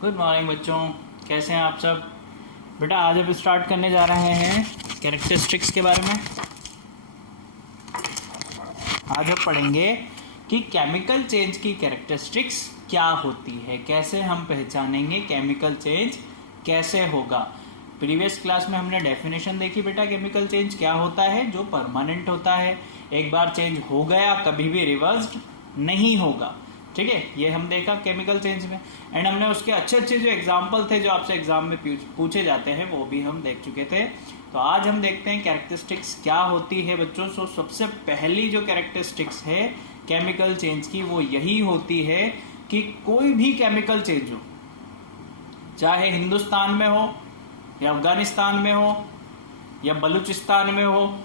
Good morning बच्चों, कैसे हैं आप सब। बेटा आज अब स्टार्ट करने जा रहे हैं कैरेक्टरिस्टिक्स के बारे में। आज हम पढ़ेंगे कि केमिकल चेंज की कैरेक्टरिस्टिक्स क्या होती है, कैसे हम पहचानेंगे केमिकल चेंज कैसे होगा। प्रीवियस क्लास में हमने डेफिनेशन देखी बेटा, केमिकल चेंज क्या होता है, जो परमानेंट होता है, एक बार चेंज हो गया कभी भी रिवर्स्ड नहीं होगा। ठीक है, ये हम देखा केमिकल चेंज में। एंड हमने उसके अच्छे अच्छे जो एग्जाम्पल थे जो आपसे एग्जाम में पूछे जाते हैं वो भी हम देख चुके थे। तो आज हम देखते हैं कैरेक्टरिस्टिक्स क्या होती है बच्चों। सो सबसे पहली जो कैरेक्टरिस्टिक्स है केमिकल चेंज की वो यही होती है कि कोई भी केमिकल चेंज हो, चाहे हिंदुस्तान में हो या अफगानिस्तान में हो या बलूचिस्तान में हो,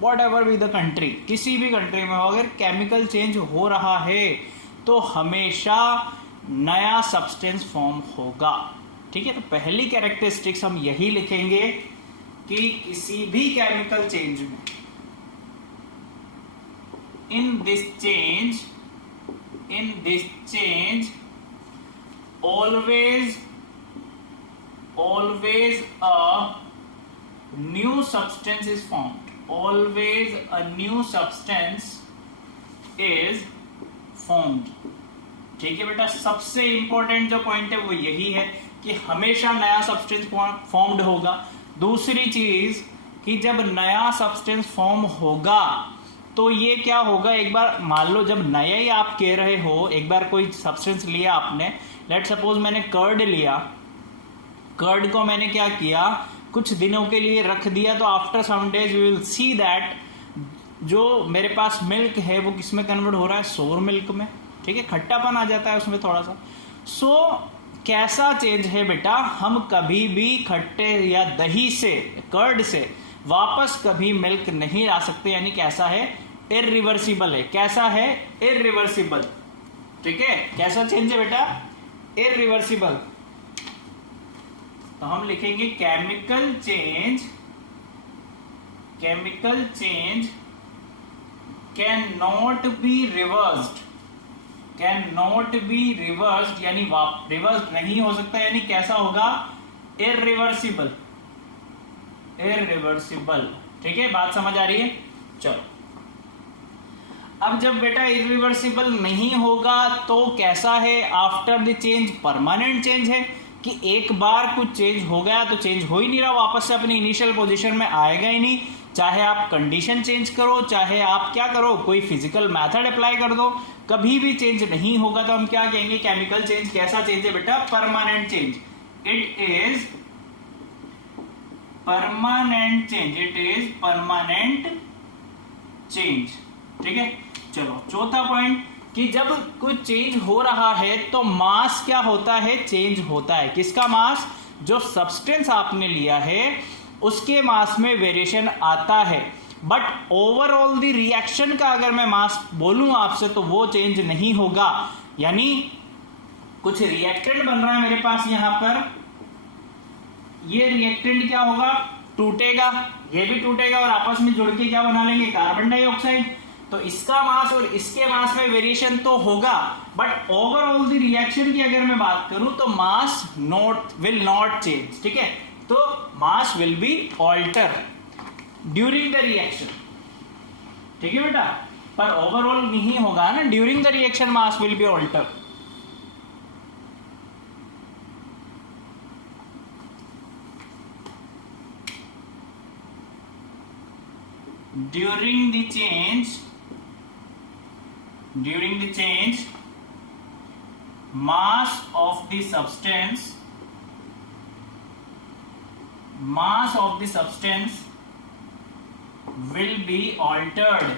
what ever be the country, किसी भी कंट्री में हो, अगर केमिकल चेंज हो रहा है तो हमेशा नया सब्सटेंस फॉर्म होगा। ठीक है, तो पहली कैरेक्टरिस्टिक्स हम यही लिखेंगे कि किसी भी केमिकल चेंज में in this change always a new substance is formed. Always a new substance is formed. ठीक है बेटा, सबसे इंपॉर्टेंट जो पॉइंट है वो यही है कि हमेशा नया सब्सटेंस फॉर्म्ड होगा। दूसरी चीज कि जब नया सब्सटेंस फॉर्म होगा तो ये क्या होगा, एक बार मान लो जब नया ही आप कह रहे हो, एक बार कोई सब्सटेंस लिया आपने, लेट सपोज मैंने कर्ड लिया, कर्ड को मैंने क्या किया, कुछ दिनों के लिए रख दिया, तो after some days we will see that जो मेरे पास मिल्क है वो किस में कन्वर्ट हो रहा है, सोर मिल्क में। ठीक है, खट्टापन आ जाता है उसमें थोड़ा सा। सो कैसा चेंज है बेटा, हम कभी भी खट्टे या दही से, कर्ड से वापस कभी मिल्क नहीं ला सकते, यानी कैसा है, इरिवर्सिबल है। कैसा है, इरिवर्सिबल। ठीक है, कैसा चेंज है बेटा, इरिवर्सिबल। तो हम लिखेंगे chemical change can not be reversed, यानी रिवर्स नहीं हो सकता, यानी कैसा होगा, इरिवर्सिबल। ठीक है, बात समझ आ रही है। चलो, अब जब बेटा इरिवर्सिबल नहीं होगा तो कैसा है, after the change permanent change है, कि एक बार कुछ चेंज हो गया तो चेंज हो ही नहीं रहा, वापस से अपनी इनिशियल पोजीशन में आएगा ही नहीं। चाहे आप कंडीशन चेंज करो, चाहे आप क्या करो, कोई फिजिकल मेथड अप्लाई कर दो, कभी भी चेंज नहीं होगा। तो हम क्या कहेंगे, केमिकल चेंज कैसा चेंज है बेटा, permanent change. It is permanent change. ठीक है, चलो चौथा पॉइंट कि जब कुछ चेंज हो रहा है तो मास क्या होता है, चेंज होता है। किसका मास, जो सब्सटेंस आपने लिया है उसके मास में वेरिएशन आता है, बट ओवरऑल द रिएक्शन का अगर मैं मास बोलूं आपसे तो वो चेंज नहीं होगा। यानी कुछ रिएक्टेंट बन रहा है मेरे पास यहां पर, ये रिएक्टेंट क्या होगा, टूटेगा, ये भी टूटेगा और आपस में जुड़ के क्या बना लेंगे, कार्बन डाइऑक्साइड। तो इसका मास और इसके मास में वेरिएशन तो होगा, बट ओवरऑल द रिएक्शन की अगर मैं बात करूं तो मास विल नॉट चेंज। ठीक है, तो mass will be alter during the reaction. ठीक है बेटा, पर ओवरऑल नहीं होगा ना, during the reaction mass will be alter. During the change, mass of the substance will be altered।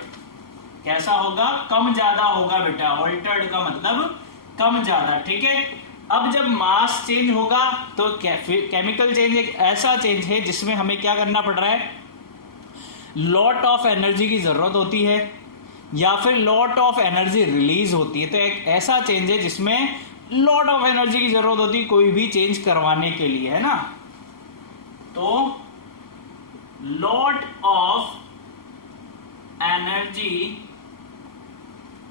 कैसा होगा, कम ज्यादा होगा बेटा, ऑल्टर्ड का मतलब कम ज्यादा। ठीक है, अब जब मास चेंज होगा तो केमिकल चेंज एक ऐसा चेंज है जिसमें हमें क्या करना पड़ रहा है, लॉट ऑफ एनर्जी की जरूरत होती है या फिर लॉट ऑफ एनर्जी रिलीज होती है। तो एक ऐसा चेंज है जिसमें लॉट ऑफ एनर्जी की जरूरत होती है कोई भी चेंज करवाने के लिए, है ना। तो lot of energy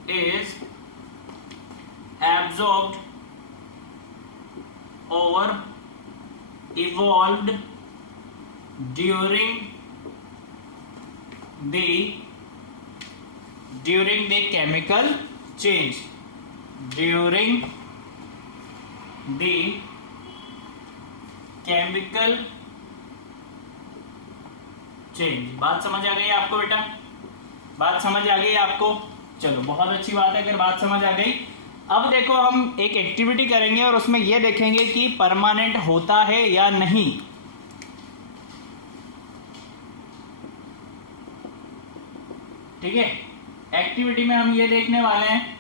is absorbed or evolved during the chemical change, during the chemical change। बात समझ आ गई आपको बेटा? बात समझ आ गई आपको? चलो बहुत अच्छी बात है अगर बात समझ आ गई। अब देखो हम एक एक्टिविटी करेंगे और उसमें यह देखेंगे कि परमानेंट होता है या नहीं। ठीक है, एक्टिविटी में हम ये देखने वाले हैं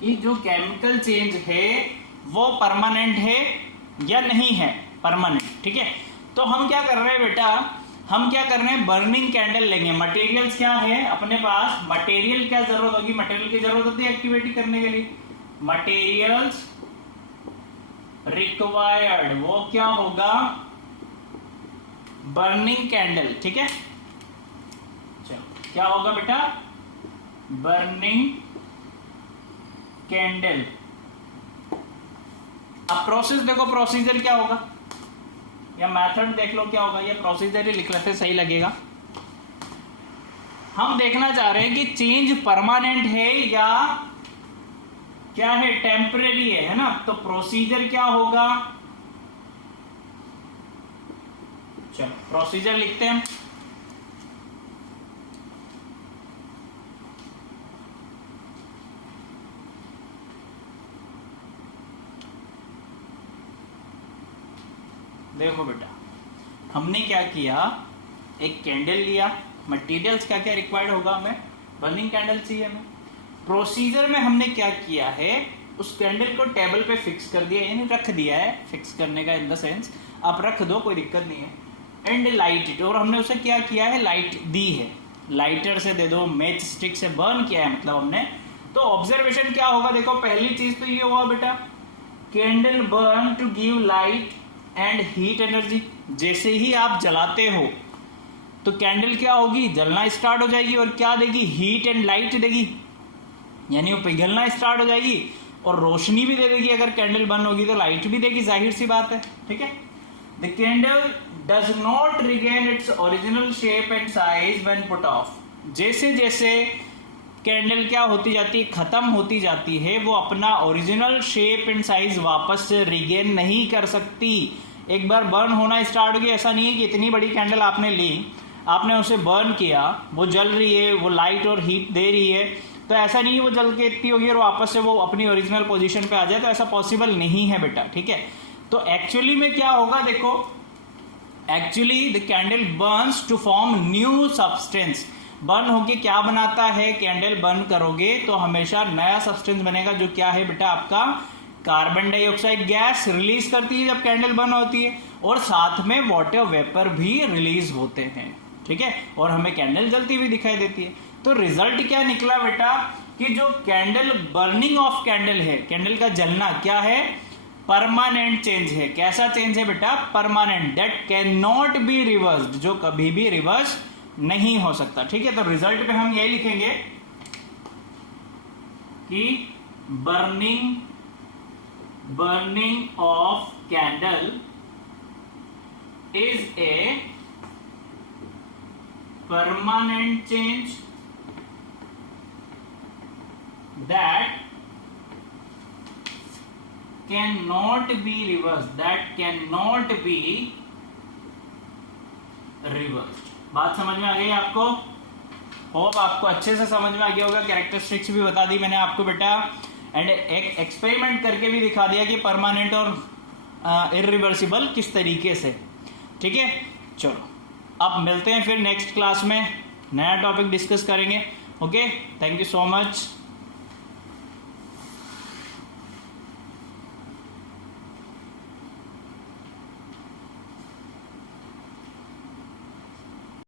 कि जो केमिकल चेंज है वो परमानेंट है या नहीं है परमानेंट। ठीक है, तो हम क्या कर रहे हैं बेटा, हम क्या कर रहे हैं, बर्निंग कैंडल लेंगे। मटेरियल्स क्या है अपने पास, मटेरियल क्या जरूरत होगी, मटेरियल की जरूरत होती है एक्टिविटी करने के लिए। मटेरियल्स रिक्वायर्ड, वो क्या होगा, बर्निंग कैंडल। ठीक है, चलो क्या होगा बेटा, बर्निंग कैंडल। अब प्रोसेस देखो, प्रोसीजर क्या होगा या मेथड देख लो क्या होगा, या प्रोसीजर ही लिख लेते सही लगेगा। हम देखना चाह रहे हैं कि चेंज परमानेंट है या क्या है, टेम्परेरी है ना। तो प्रोसीजर क्या होगा, चलो प्रोसीजर लिखते हैं। देखो बेटा, हमने क्या किया, एक कैंडल लिया। मटेरियल्स क्या क्या रिक्वायर्ड होगा, हमें बर्निंग कैंडल चाहिए हमें। प्रोसीजर में हमने क्या किया है, उस कैंडल को टेबल पे फिक्स कर दिया, यानी रख दिया है। फिक्स करने का इन द सेंस आप रख दो, कोई दिक्कत नहीं है। एंड लाइट इट, और हमने उसे क्या किया है, लाइट दी है। लाइटर से दे दो, मैच स्टिक से बर्न किया है मतलब हमने। तो ऑब्जर्वेशन क्या होगा, देखो पहली चीज तो ये हुआ बेटा, candle burn to give light and heat energy. जैसे ही आप जलाते हो तो कैंडल क्या होगी, जलना स्टार्ट हो जाएगी और क्या देगी, हीट एंड लाइट देगी, यानी वो पिघलना स्टार्ट हो जाएगी और रोशनी भी दे देगी। अगर कैंडल बंद होगी तो लाइट भी देगी, जाहिर सी बात है। ठीक है, the candle does not regain its original shape and size when put off. जैसे जैसे कैंडल क्या होती जाती है, खत्म होती जाती है, वो अपना ओरिजिनल शेप एंड साइज वापस से रिगेन नहीं कर सकती। एक बार बर्न होना स्टार्ट हो गया, ऐसा नहीं है कि इतनी बड़ी कैंडल आपने ली, आपने उसे बर्न किया, वो जल रही है, वो लाइट और हीट दे रही है, तो ऐसा नहीं है वो जल के इतनी होगी और वापस से वो अपनी ओरिजिनल पोजीशन पे आ जाए, तो ऐसा पॉसिबल नहीं है बेटा। ठीक है, तो एक्चुअली में क्या होगा, देखो actually the candle burns to form new substance. Burn होके क्या बनाता है, कैंडल बर्न करोगे तो हमेशा नया सब्सटेंस बनेगा, जो क्या है बेटा, आपका कार्बन डाइऑक्साइड गैस रिलीज करती है जब कैंडल बर्न होती है, और साथ में वाटर वेपर भी रिलीज होते हैं। ठीक है, और हमें कैंडल जलती हुई दिखाई देती है। तो रिजल्ट क्या निकला बेटा, कि जो कैंडल बर्निंग ऑफ कैंडल है, कैंडल का जलना क्या है, परमानेंट चेंज है। कैसा चेंज है बेटा, permanent, that can not be reversed, जो कभी भी रिवर्स नहीं हो सकता। ठीक है, तो रिजल्ट पे हम यही लिखेंगे कि burning of candle is a permanent change that can not be reversed, बात समझ में आ गई आपको? होप आपको अच्छे से समझ में आ गया होगा। कैरेक्टरिस्टिक्स भी बता दी मैंने आपको बेटा, एंड एक एक्सपेरिमेंट करके भी दिखा दिया कि परमानेंट और इरिवर्सिबल किस तरीके से। ठीक है, चलो अब मिलते हैं फिर नेक्स्ट क्लास में, नया टॉपिक डिस्कस करेंगे। Okay, thank you so much.